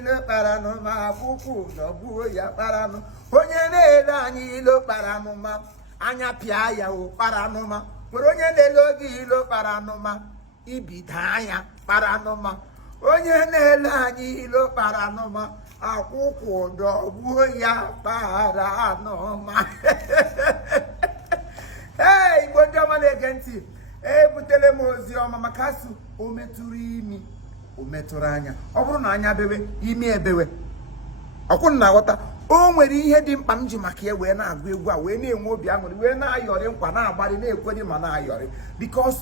ilo kparanụ ma akwụkwọ ụzọ gbuo ya kparanụ onye na-ele anyị ilo kparanụ ma anya pịa ya o kparanụ ma nwere onye na-ele oge ilo kparanụ ma ibido anya kparanụ ma onye na-ele anyị ilo kparanụ ma akwụkwọ ụzọ gbuo ya kparanụ ma ee Igbo ndị ọma na-ege ntị ebutele m ozi ọma maka asụ o metụrụ imi o metụrụ anya ọ bụrụ na anya bewe imi ebewe ọkwụ na aghọta o nwere ihe dị mkpa m ji maka ya wee na-agụ egwu a wee na-enwe obi aṅụrị wee na-ayọrị nkwa na-agbalị na-ekweri ma na-ayọrị because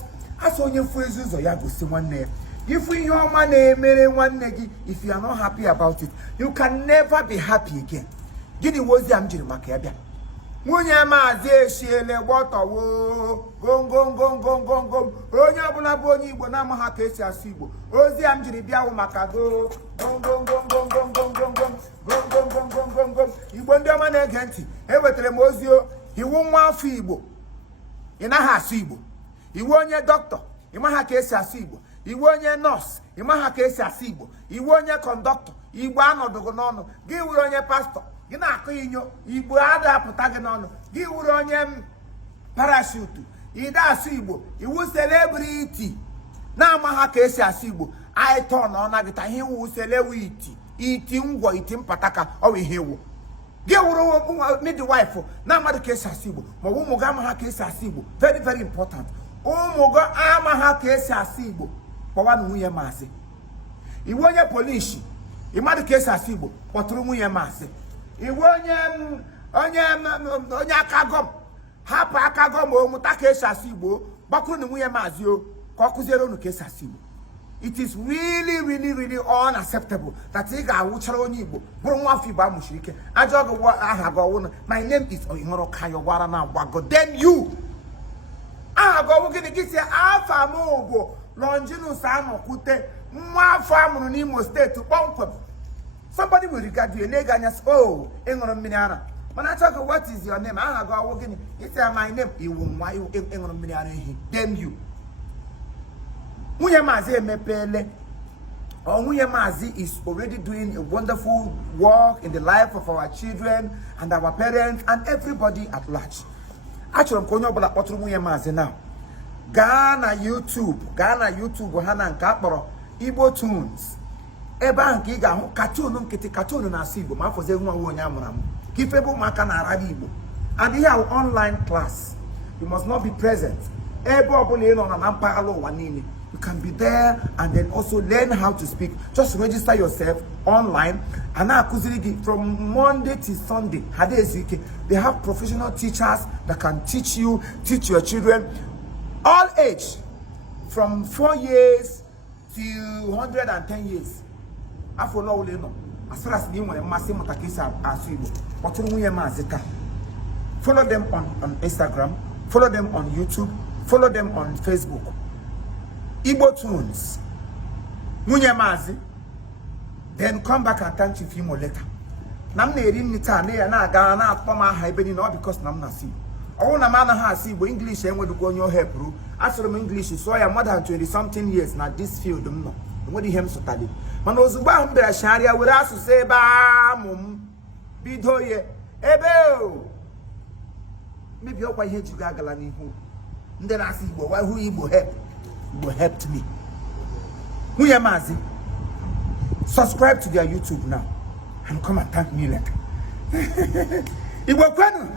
asụ onye fụ ezi ụzọ ya gosi nwanne ya ifu ihe ọma na-emere nwanne gị if you are not happy about it you can never be happy again. Gịnị wo ozi a m jiri maka ya bịa nwunye maazị eshiele gbọtọwo gomgomgomgomgom onye ọbụla bụ onye Igbo na-amaghị ka esi asụ Igbo ozi a m jiri bịawụ maka gomgomgomgomgomgomgomgomgomgom Igbo ndị ọma na-ege ntị ewetara m ozi iwu nwa afọ Igbo ị naghị asụ Igbo iwu onye dọkịta ị maghị ka esi asụ Igbo iwu onye nọọsụ ị maghị ka esi asụ Igbo iwu onye kọndọktọ Igbo anọdụgụ n'ọnụ gị wuru onye pastọ gị na-akụ inyo Igbo adapụta gị n'ọnụ gị wuru onye parashutu ide asụ Igbo iwu selebriti na-amaghị ka esi asụ Igbo aịtọ na ọna gị ta ihe iwu selewiti iti ngwọ iti mpataka ọ bụ ihe iwu gị wuru midwife na-amadị ka esi asụ Igbo ma ụmụ gị amaghị ka esi asụ Igbo very very important ụmụ gị amaghị ka esi asụ Igbo kpọwa na nwunye maazị iwu onye polisi ịmadị ka esi asụ Igbo kpọtụrụ nwunye maazị iwu onye aka gọm hapụ aka gọm o mụta ka esi asụ Igbo gbakwuru na nwunye maazị o ka ọ kụziere unu ka esi asụ Igbo. It is really really really unacceptable that ị ga-awụchara onye Igbo bụrụ nwa afọ Igbo amụchiri ike ajọ ọgụ aha gị ọwụ na my name is Ihoro Kayo gwara na agwago then you aha gị ọwụ gịnị gị si afa m bụ Longinus Anọkwute nwa afọ amụrụ n'Imo steeti kpọmkwem. Somebody will regard you and say, oh, what is your name? I go working. It's my name. You why you damn you. Muyamazi Mepele or Muyamazi is already doing a wonderful work in the life of our children and our parents and everybody at large. Actually, I'm going to go to Muyamazi now. Ghana YouTube, Hana and Kaporo, Igbo tunes. Ebe ahụ ka ị ga-ahụ cartoon nkịtị cartoon na-asụ Igbo ma afọzie nwa onye amụrụ amụ ka ife bụ maka na arabi Igbo and ihe ahụ online class you must not be present ebe ọbụla ị nọ na mpaghara ụwa niile you can be there and then also learn how to speak. Just register yourself online and na-akụziri gị from Monday to Sunday they have professional teachers that can teach your children all age from 4 years to 110 years. As far as you want massive follow them on Instagram, follow them on YouTube, follow them on Facebook. Igbo tunes. Then come back and thank Chiefimo later. Nam ne rin nita ne na aga na akpoma ha ebe ni not because nam na see. Oh na man ha see English and we go your help bro. As from English so I am more than 20 something years na this field no. What do you totally? Man ozugba mbere sharia were asu se ba mum bidoye ebe maybe okwa ihe ji gagala n'ihu ndị na-asị Igbo why who Igbo helped me. Nwunye Maazị, subscribe to their YouTube now and come and thank me later. Igbo kwenu